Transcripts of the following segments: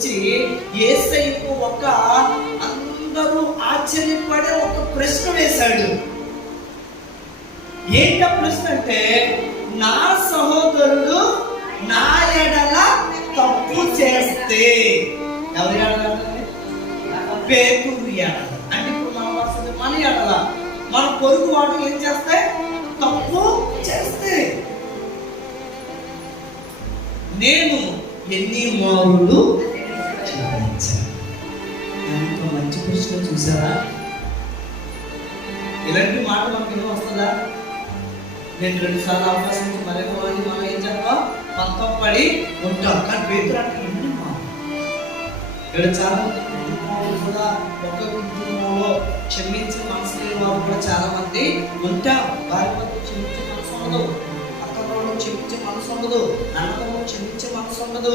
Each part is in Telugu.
వచ్చి యేసయ్యకు ఒక అందరూ ఆశ్చర్యపడే ఒక ప్రశ్న వేశాడు. ఏంట ప్రశ్న అంటే, నా సహోదరుడు నా ఎడల తప్పు చేస్తే, ఎవరి ఎడల? పేతురు ఎడల. అంటే ఇప్పుడు మన వస్తుంది మన ఎడల, మన పొరుగు వాడు ఏం చేస్తే? తప్పు చేస్తే నేను ఎన్ని మారులు క్షమించాను. ఎంత మంచి ప్రశ్న చూసారా? ఇలాంటి మాట మనకి ఏమో వస్తుందా? నేను 2 సార్లు అవకాశం ఇచ్చి మరొక వాడిని మనం ఏం చేద్దాం? పక్కన పడి ఉంటాం. కానీ పేతురు అంటే ఎన్ని మారు? ఇక్కడ చాలా కూడా ఒక కుటుంబంలో క్షమించే మనసు లేని వారు కూడా చాలా మంది ఉంటాం. వారి వద్ద క్షమించే మనసు ఉండదు, అక్కడలో క్షమించే మనసు ఉండదు, అన్నదమ్ములు క్షమించే మనసు ఉండదు,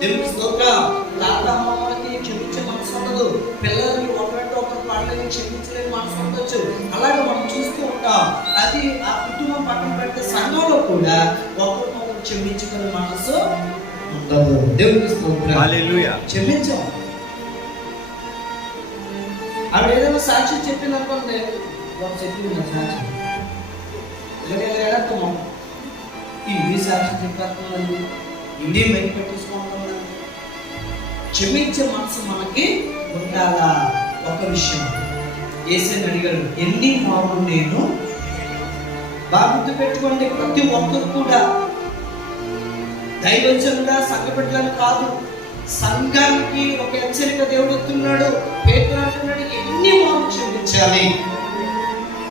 దేవుని స్తోత్రం, తాతమ్మకి క్షమించే మనసు ఉండదు, పిల్లలకి ఒకరితో ఒకరు పాటలకి క్షమించలేని మనసు ఉండొచ్చు. అలాగే మనం చూస్తూ ఉంటాం. అది ఆ కుటుంబం పక్కన పెడితే సంఘంలో కూడా ఒకరినొకరు క్షమించుకునే మనసు ఉండదు. దేవుని స్తోత్రం, హల్లెలూయా. క్షమించాం. ఆవిడ ఏదైనా సాక్షి చెప్పింది అనుకోండి, చెప్పింది సాక్షి ఎలాగెళ్ళాం ఇన్ని సాక్షి చెప్పేస్తుందండి, ఇన్ని మైక్ పెట్టేసుకోవాలి. క్షమించే మనసు మనకి ఉండాలా? ఒక విషయం యేసయ్యని అడిగాడు, ఎన్ని మారులు నేను? బాగా గుర్తు పెట్టుకోండి, ప్రతి ఒక్కరు కూడా దైవజనుగా సంఘ బిడ్డలని కాదు, సంఘానికి ఒక హెచ్చరిక దేవుడు ఇస్తున్నాడు. పేతురు అంటున్నాడు, ఎన్ని మారులు క్షమించాలి?